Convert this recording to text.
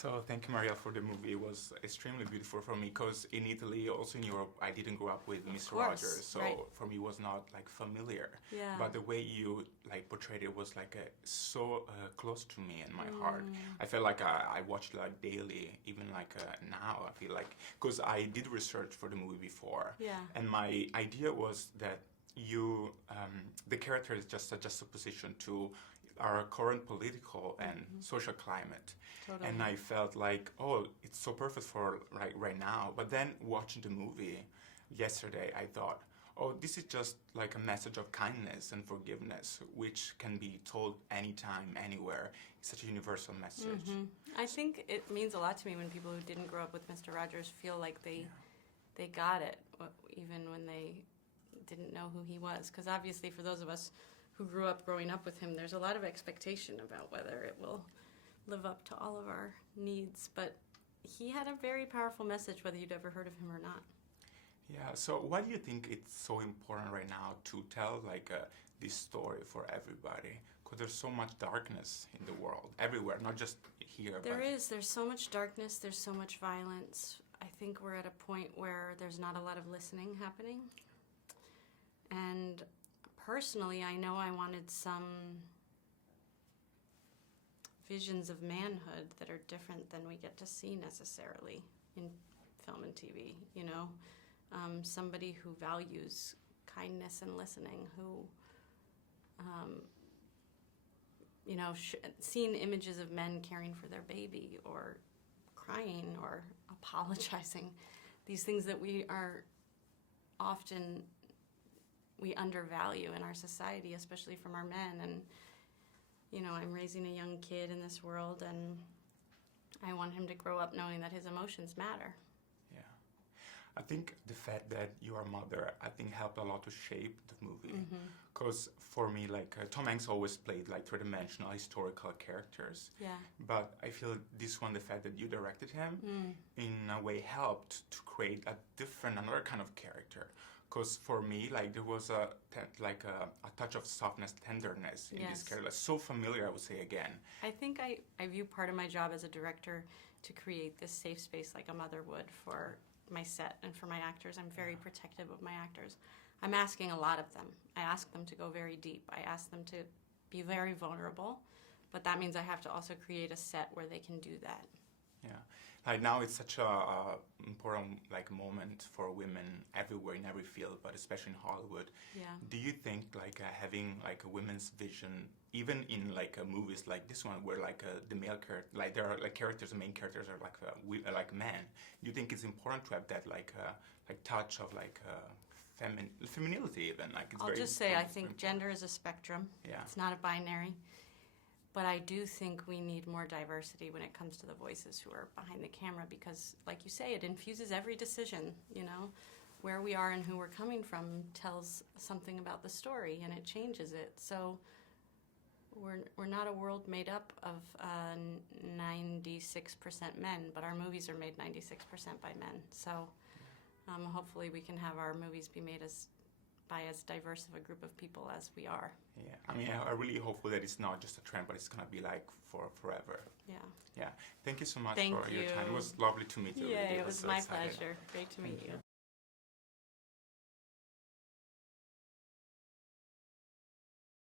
So thank you, Marielle, for the movie. It was extremely beautiful for me because in Italy, also in Europe, I didn't grow up with Mr. course, Rogers, so right. for me it was not like familiar. Yeah. But the way you like portrayed it was like so close to me and my heart. I felt like I watched it like daily, even like now. I feel like because I did research for the movie before, Yeah. and my idea was that you the character is just a juxtaposition to our current political and social climate. Totally. And I felt like, oh, it's so perfect for like right now. But then watching the movie yesterday, I thought, oh, this is just like a message of kindness and forgiveness, which can be told anytime, anywhere. It's such a universal message. I think it means a lot to me when people who didn't grow up with Mr. Rogers feel like they got it, even when they didn't know who he was. Because obviously for those of us who grew up growing up with him, there's a lot of expectation about whether it will live up to all of our needs. But he had a very powerful message, whether you'd ever heard of him or not. Yeah, so why do you think it's so important right now to tell like this story for everybody? Because there's so much darkness in the world, everywhere, not just here. There's so much darkness, there's so much violence. I think we're at a point where there's not a lot of listening happening. And personally, I know I wanted some visions of manhood that are different than we get to see necessarily in film and TV, you know? Somebody who values kindness and listening, who, you know, seeing images of men caring for their baby or crying or apologizing, these things that we undervalue in our society, especially from our men. And, you know, I'm raising a young kid in this world, and I want him to grow up knowing that his emotions matter. Yeah. I think the fact that you are a mother, I think helped a lot to shape the movie. Because for me, like, Tom Hanks always played like three-dimensional historical characters. Yeah. But I feel this one, the fact that you directed him, in a way helped to create another kind of character. Because for me, like, there was a touch of softness, tenderness in this character. So familiar, I would say, again. I think I view part of my job as a director to create this safe space like a mother would for my set and for my actors. I'm very protective of my actors. I'm asking a lot of them. I ask them to go very deep. I ask them to be very vulnerable. But that means I have to also create a set where they can do that. Yeah. Like now it's such a important like moment for women everywhere in every field, but especially in Hollywood. Yeah. Do you think like having like a women's vision, even in like movies like this one, where like the male character, like there are like characters, the main characters are like men. Do you think it's important to have that like touch of like femininity even? Like it's I'll very just say I important. think gender is a spectrum. Yeah. It's not a binary. But I do think we need more diversity when it comes to the voices who are behind the camera because, like you say, it infuses every decision, you know. Where we are and who we're coming from tells something about the story, and it changes it. So we're not a world made up of 96% men, but our movies are made 96% by men. So hopefully we can have our movies be made by as diverse of a group of people as we are. Yeah, I mean, I really hopeful that it's not just a trend, but it's gonna be like for forever. Yeah. Yeah. Thank you so much Thank for your you. time. It was lovely to meet you. Yeah, Really. it was so my excited. pleasure. Great to meet you.